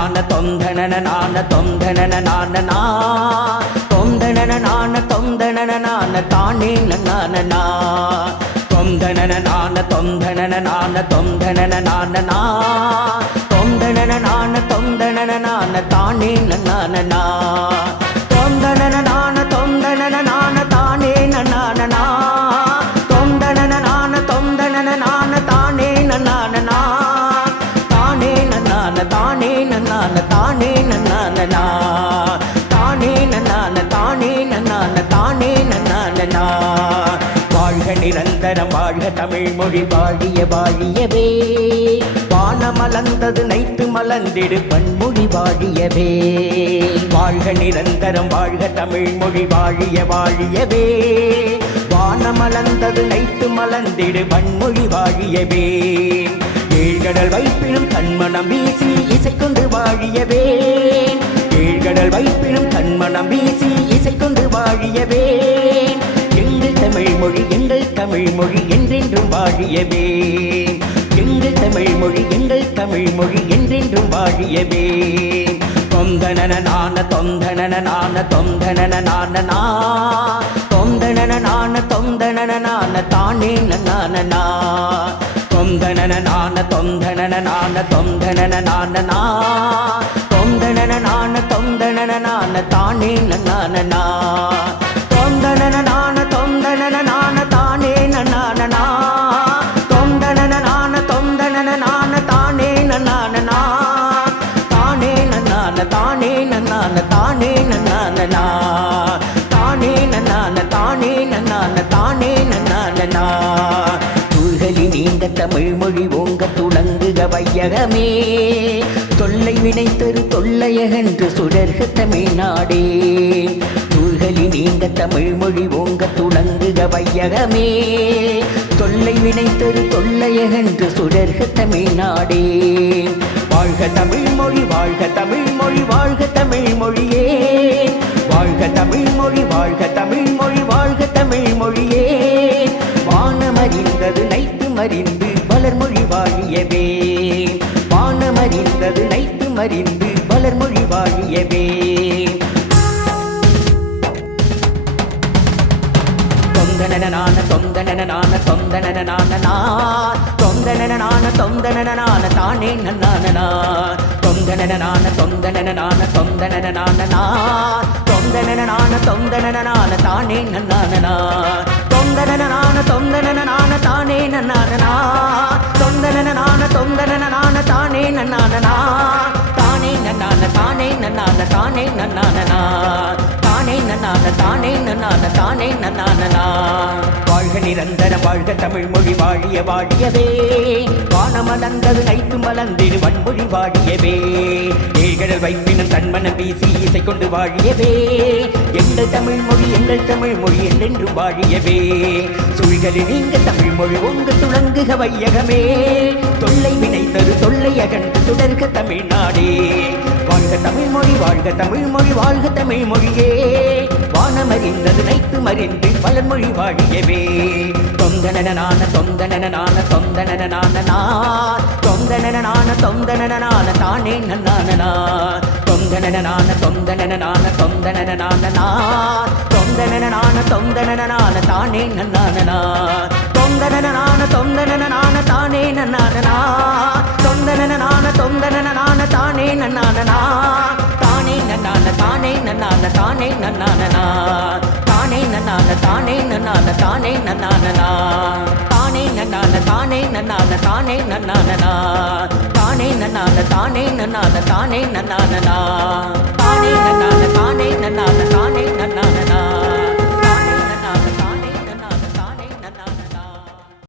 நான தொந்தனன நான தொந்தனன நான தொந்தனன நான தொந்தனன நான தானே நான தொந்தனன நான தொந்தனன நான தொந்தனன நான தொந்தனன நான தொந்தனன நான தானே நான தொந்தனன நான தொந்தனன நான தானே நான தொந்தனன நான தொந்தனன நான தானே நான தானே நான தானே நான தானே நான தானே நான தானே நான தானே நான வாழ்க நிரந்தரம் வாழ்க தமிழ் மொழி வாழிய வாழியவே வானமலர்ந்தது நைத்து மலர்ந்திடு பன்மொழி வாழியவே வாழ்க நிரந்தரம் வாழ்க தமிழ் மொழி வாழிய வாழியவே வானமலர்ந்தது நைத்து மலர்ந்திடு பன்மொழி வாழியவே ஏழ்கடல் வைப்பினும் தன்மனம் வீசி இசை கொண்டு வாழியவே ஏழ்கடல் வைப்பினும் தன்மனம் வீசி இசை கொண்டு வாழியவே எங்கள் தமிழ் மொழி எங்கள் தமிழ் மொழி என்றென்றும் வாழியவே எங்கள் தமிழ் மொழி எங்கள் தமிழ் மொழி என்றென்றும் வாழியவே தொந்தனன நான தொந்தனன நான தொந்தனன நான தொந்தனன நான தொந்தனன நான தானே நான தொந்தனன நான தொந்தனன நான தொந்தனன நான தொந்தனன நான தொந்தனன நான தானே நான தொந்தனன நான தொந்தனன நான தானே நான தொந்தனன நான தொந்தனன நான தானே நான தானே நான தானே நான தானே நான தானே நான தானே நான தானே நான தூள்களி நீங்க தமிழ் மொழி ஓங்க துளங்குக வையகமே தொல்லை வினைத்தரு தொல்லையகன்று சுடர்க தமிழ்நாடே தூள்களி நீங்க தமிழ் மொழி ஓங்க துளங்குக வையகமே தொல்லை வினைத்தரு தொல்லையகன்று சுடர்க தமிழ்நாடே வாழ்க தமிழ் மொழி வாழ்க தமிழ் மொழி வாழ்க தமிழ் மொழியே வாழ்க தமிழ் மொழி வாழ்க தமிழ் மொழி வாழ்க தமிழ் மொழியே வானமறிந்தது நைத்து மறிந்து வளர்மொழி வாழியவே வானமறிந்தது நைத்து மறிந்து வளர்மொழி வாழியவே தொந்தனன நான தொந்தனன நான தொந்தனன நான தொந்தனன நான தொந்தனன நான தானே நான தொந்தனன நான தொந்தனன நான தொந்தனன நான தொந்தனன நான தொந்தனன நான தானே நான தொந்தனன நான தொந்தனன நான தானே நான தொந்தனன நான தொந்தனன நான தானே நான தானே நான தானே நான தானே நான தானே நான தானே நான தானே நான வாழ்க நிரந்தரம் வாழ்க தமிழ் மொழி வாழிய வாழியவே வானமலர்ந்தது நைத்து மலர்ந்திடு வன்மொழி வாழியவே ஏழ்கடல் வைப்பினும் தன்மனம் வீசி இசை கொண்டு வாழியவே எங்கள் தமிழ் மொழி எங்கள் தமிழ் மொழி என்றென்றும் வாழியவே சுழிகளில் நீங்க தமிழ் மொழி உங்க துளங்குக வையகமே தொல்லை வினைத்தரு தொல்லை அகன்று தொடர்க தமிழ்நாடே வாழ்க தமிழ் மொழி வாழ்க தமிழ் மொழி வாழ்க தமிழ் மொழியே வானமறிந்தது நைத்து மறிந்து பலர்மொழி வாழியவே தொந்தனன நான தொந்தனன நான தொந்தனன நான தொந்தனன நான தொந்தனன நான தானே நான தொந்தனன நான தொந்தனன நான தொந்தனன நான தொந்தனன நான தொந்தனன நான தானே நான தொந்தனன நான தொந்தனன நான தானே நான தொந்தனன நான தொந்தனன நான தானே நான தானே நான தானே நான தானே நான தானே நான தானே நான தானே நான தானே நான தானே நான தானே நான தானே நான தானே நான தானே நான தானே நான தானே நான தானே நான